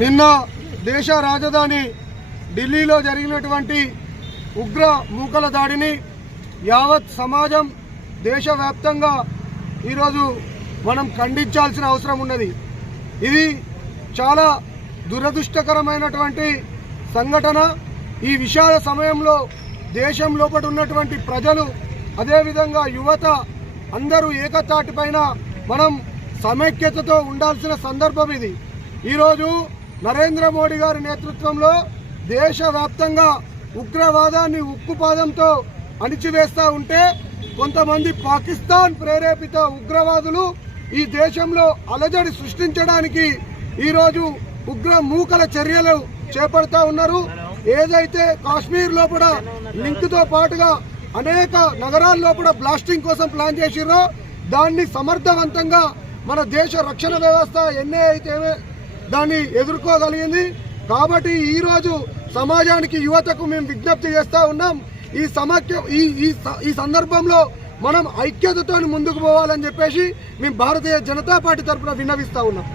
నిన్న దేశ రాజధాని ఢిల్లీలో జరిగినటువంటి ఉగ్ర మూకల దాడిని యావత్ సమాజం దేశవ్యాప్తంగా ఈరోజు మనం ఖండించాల్సిన అవసరం ఉన్నది. ఇది చాలా దురదృష్టకరమైనటువంటి సంఘటన. ఈ విషాద సమయంలో దేశం లోపల ఉన్నటువంటి ప్రజలు, అదేవిధంగా యువత అందరూ ఏకతాటిపైన మనం సమైక్యతతో ఉండాల్సిన సందర్భం ఇది. ఈరోజు నరేంద్ర మోడీ గారి నేతృత్వంలో దేశవ్యాప్తంగా ఉగ్రవాదాన్ని ఉక్కుపాదంతో అణిచివేస్తూ ఉంటే కొంతమంది పాకిస్తాన్ ప్రేరేపిత ఉగ్రవాదులు ఈ దేశంలో అలజడి సృష్టించడానికి ఈరోజు ఉగ్ర మూకల చర్యలు చేపడతా ఉన్నారు. ఏదైతే కాశ్మీర్ లోపల లింక్తో పాటుగా అనేక నగరాల లోపల బ్లాస్టింగ్ కోసం ప్లాన్ చేసిరో దాన్ని సమర్థవంతంగా మన దేశ రక్షణ వ్యవస్థ ఎన్ఐఏ అయితే దాన్ని ఎదుర్కోగలిగింది. కాబట్టి ఈరోజు సమాజానికి, యువతకు మేము విజ్ఞప్తి చేస్తూ ఉన్నాం. ఈ సందర్భంలో మనం ఐక్యతతో ముందుకు పోవాలని చెప్పేసి మేము భారతీయ జనతా పార్టీ తరఫున విన్నవిస్తూ ఉన్నాం.